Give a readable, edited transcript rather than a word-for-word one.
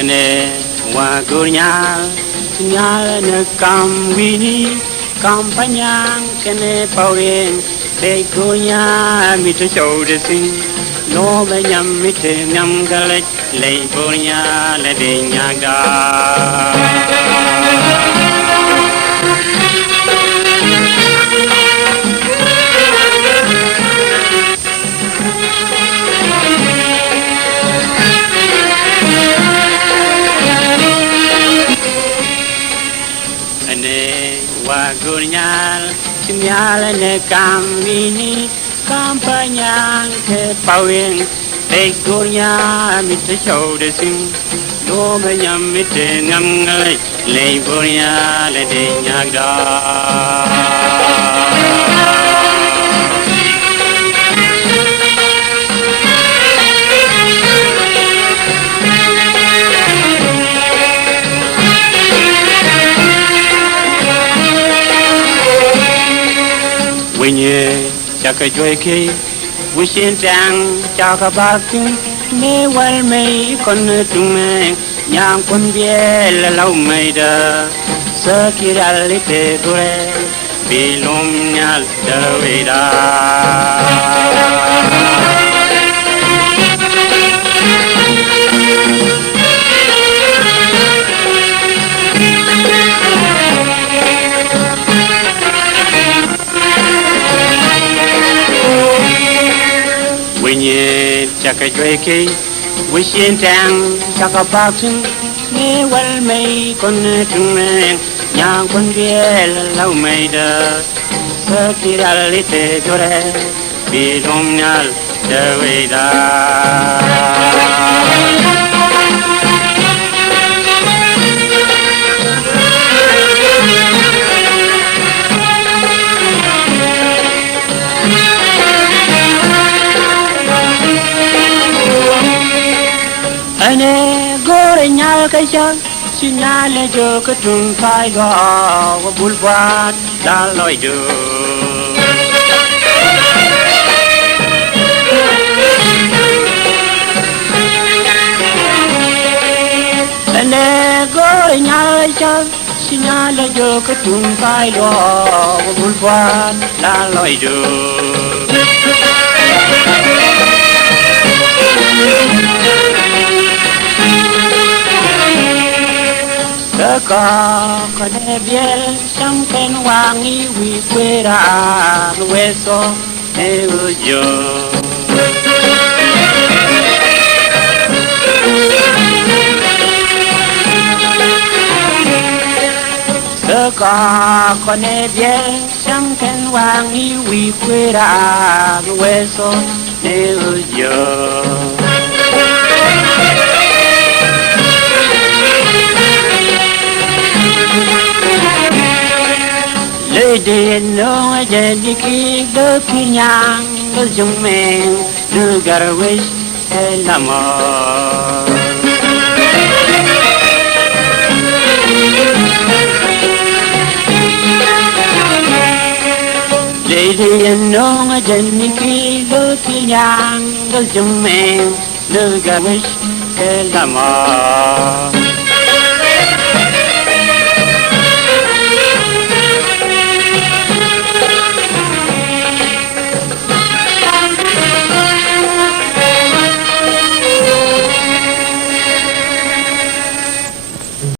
Mene wagunya nyala ne kam wini kampanyang kene paurin begunya mitu show de sing no me nyam mitu nyam galek le bunya le de nyaga Wagunyal sinyal ne kamini kampanyang ke pawing begunya mitu show de sing no me nyam mitu nyam galek le bunya le de nyaga Winnie chaka joyke wishin tang chaka bakin ne wal me kon tume nyang kon biel lau me da sakiralite dure bilum nyal dawida Winnie chaka joyke wishin tang chaka bakin ne wal me kon tume nyang kon biel lau me da sakiralite dure bilum nyal dawida Ane gore nyal kaishan sinyale jo ketung kai go bulbat la loido Ane gore nyal kaishan sinyale jo ketung kai go bulbat la loido Ka kone biel sampen wangi wi kwera weso e ujo Ka kone biel sampen wangi wi kwera weso e ujo Lady no ajeniki do kinyang do jumeng do garwish elamo Lady no ajeniki do kinyang do jumeng do garwish elamo